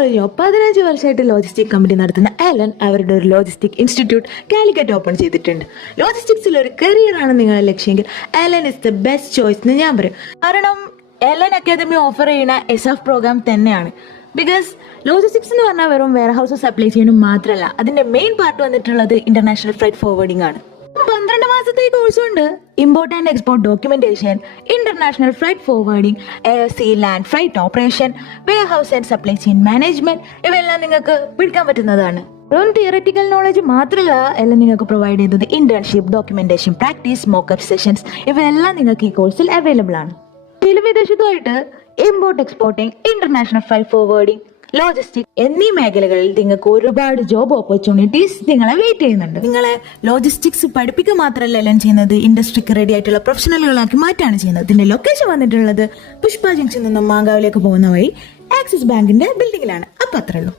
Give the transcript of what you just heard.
അറിഞ്ഞോ 15 വർഷമായിട്ട് logistic company നടത്തുന്ന എലൻ അവരുടെ ഒരു ലോജിസ്റ്റിക് ഇൻസ്റ്റിറ്റ്യൂട്ട് കാലിക്കറ്റ് ഓപ്പൺ ചെയ്തിട്ടുണ്ട്. ലോജിസ്റ്റിക്സിൽ ഒരു കരിയർ ആണ് നിങ്ങളുടെ ലക്ഷ്യമെങ്കിൽ Elan is the best choice എന്ന് ഞാൻ പറയും. കാരണം എലൻ അക്കാദമി ഓഫർ ചെയ്യുന്ന SF പ്രോഗ്രാം തന്നെയാണ്. ബിക്കോസ് ലോജിസ്റ്റിക്സ് എന്ന് പറഞ്ഞാൽ വെറും വെയർ ഹൗസ് സപ്ലൈ ചെയ്യാനും മാത്രമല്ല, അതിന്റെ മെയിൻ പാർട്ട് വന്നിട്ടുള്ളത് ഇന്റർനാഷണൽ ഫ്രൈറ്റ് ഫോർവേഡിംഗ് ആണ്. 12 മാസത്തെ കോഴ്സ് കൊണ്ട് import and export documentation, international freight forwarding, air sea land freight operation, warehouse and supply chain management ഇവയെല്ലാം നിങ്ങൾക്ക് പഠിക്കാൻ പറ്റുന്നതാണ്. വെറും തിയററ്റിക്കൽ നോളജ് മാത്രമല്ല എല്ലാം നിങ്ങൾക്ക് പ്രൊവൈഡ് ചെയ്തത്. Internship, documentation, practice, mockup sessions ഇവയെല്ലാം നിങ്ങൾക്ക് ഈ കോഴ്സിൽ അവൈലബിൾ ആണ്. ഇതിൽ വിദേശത്തുമായിട്ട് import exporting, international freight forwarding, logistic എന്നീ മേഖലകളിൽ നിങ്ങൾക്ക് ഒരുപാട് ജോബ് ഓപ്പർച്യൂണിറ്റീസ് നിങ്ങളെ വെയിറ്റ് ചെയ്യുന്നുണ്ട്. നിങ്ങളെ ലോജിസ്റ്റിക്സ് പഠിപ്പിക്കുക മാത്രമല്ല എല്ലാം ചെയ്യുന്നത്, ഇൻഡസ്ട്രിക്ക് റെഡി ആയിട്ടുള്ള പ്രൊഫഷണലുകളാക്കി മാറ്റാണ് ചെയ്യുന്നത്. ഇതിന്റെ ലൊക്കേഷൻ വന്നിട്ടുള്ളത് പുഷ്പ ജംഗ്ഷനിൽ നിന്നും മാങ്കാവിലേക്ക് പോകുന്ന വഴി ആക്സിസ് ബാങ്കിന്റെ ബിൽഡിംഗിലാണ്. അപ്പൊ അത്രേ ഉള്ളൂ.